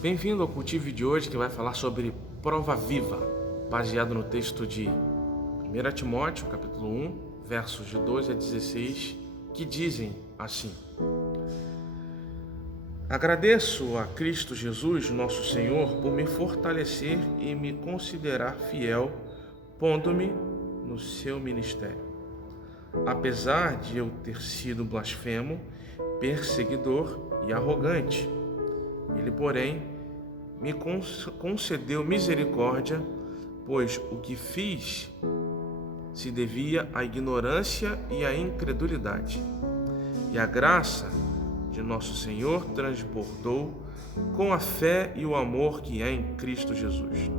Bem-vindo ao Cultivo de hoje, que vai falar sobre prova viva, baseado no texto de 1 Timóteo, capítulo 1, versos de 12 a 16, que dizem assim: Agradeço a Cristo Jesus, nosso Senhor, por me fortalecer e me considerar fiel, pondo-me no seu ministério. Apesar de eu ter sido blasfemo, perseguidor e arrogante, ele, porém, me concedeu misericórdia, pois o que fiz se devia à ignorância e à incredulidade. E a graça de nosso Senhor transbordou com a fé e o amor que é em Cristo Jesus.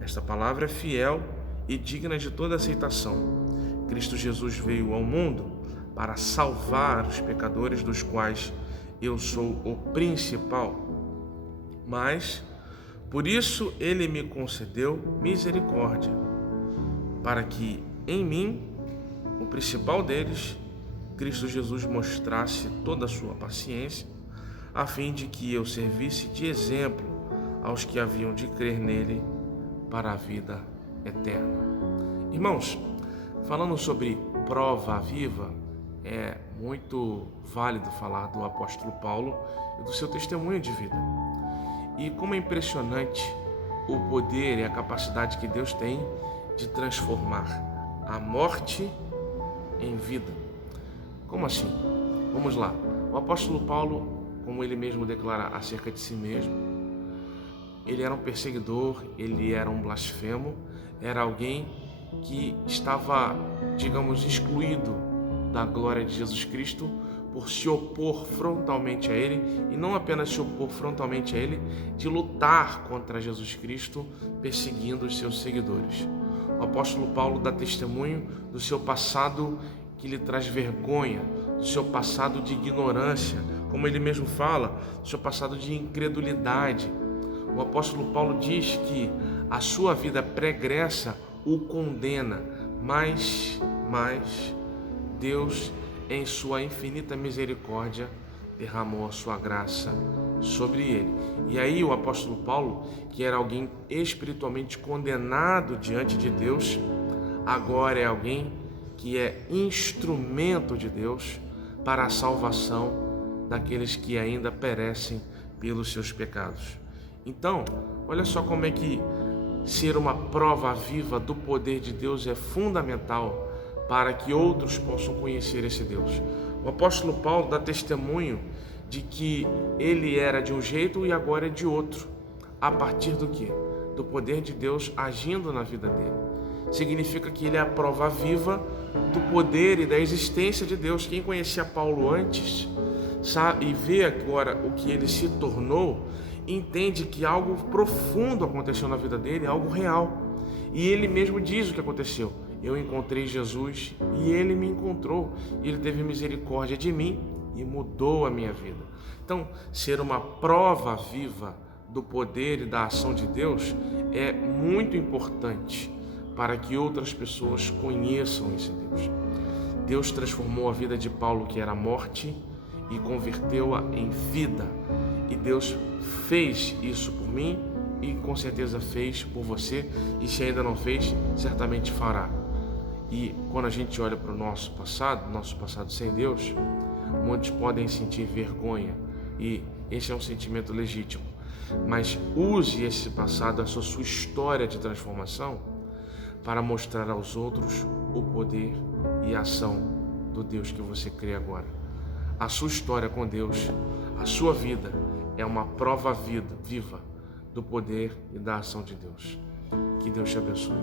Esta palavra é fiel e digna de toda aceitação. Cristo Jesus veio ao mundo para salvar os pecadores, dos quais eu sou o principal. Mas, por isso, ele me concedeu misericórdia, para que em mim, o principal deles, Cristo Jesus mostrasse toda a sua paciência, a fim de que eu servisse de exemplo aos que haviam de crer nele para a vida eterna. Irmãos, falando sobre prova viva, é muito válido falar do apóstolo Paulo e do seu testemunho de vida. E como é impressionante o poder e a capacidade que Deus tem de transformar a morte em vida. Como assim? Vamos lá. O apóstolo Paulo, como ele mesmo declara acerca de si mesmo, ele era um perseguidor, ele era um blasfemo, era alguém que estava, digamos, excluído da glória de Jesus Cristo por se opor frontalmente a ele, e não apenas se opor frontalmente a ele, de lutar contra Jesus Cristo, perseguindo os seus seguidores. O apóstolo Paulo dá testemunho do seu passado que lhe traz vergonha, do seu passado de ignorância, como ele mesmo fala, do seu passado de incredulidade. O apóstolo Paulo diz que a sua vida pregressa o condena, mas Deus, em sua infinita misericórdia, derramou a sua graça sobre ele. E aí o apóstolo Paulo, que era alguém espiritualmente condenado diante de Deus, agora é alguém que é instrumento de Deus para a salvação daqueles que ainda perecem pelos seus pecados. Então, olha só como é que ser uma prova viva do poder de Deus é fundamental para que outros possam conhecer esse Deus. O apóstolo Paulo dá testemunho de que ele era de um jeito e agora é de outro. A partir do quê? Do poder de Deus agindo na vida dele. Significa que ele é a prova viva do poder e da existência de Deus. Quem conhecia Paulo antes, sabe, e vê agora o que ele se tornou, entende que algo profundo aconteceu na vida dele, algo real. E ele mesmo diz o que aconteceu. Eu encontrei Jesus e ele me encontrou. Ele teve misericórdia de mim e mudou a minha vida. Então, ser uma prova viva do poder e da ação de Deus é muito importante para que outras pessoas conheçam esse Deus. Deus transformou a vida de Paulo, que era morte, e converteu-a em vida. E Deus fez isso por mim e com certeza fez por você. E se ainda não fez, certamente fará. E quando a gente olha para o nosso passado sem Deus, muitos podem sentir vergonha, e esse é um sentimento legítimo. Mas use esse passado, essa sua história de transformação, para mostrar aos outros o poder e a ação do Deus que você crê agora. A sua história com Deus, a sua vida, é uma prova viva do poder e da ação de Deus. Que Deus te abençoe.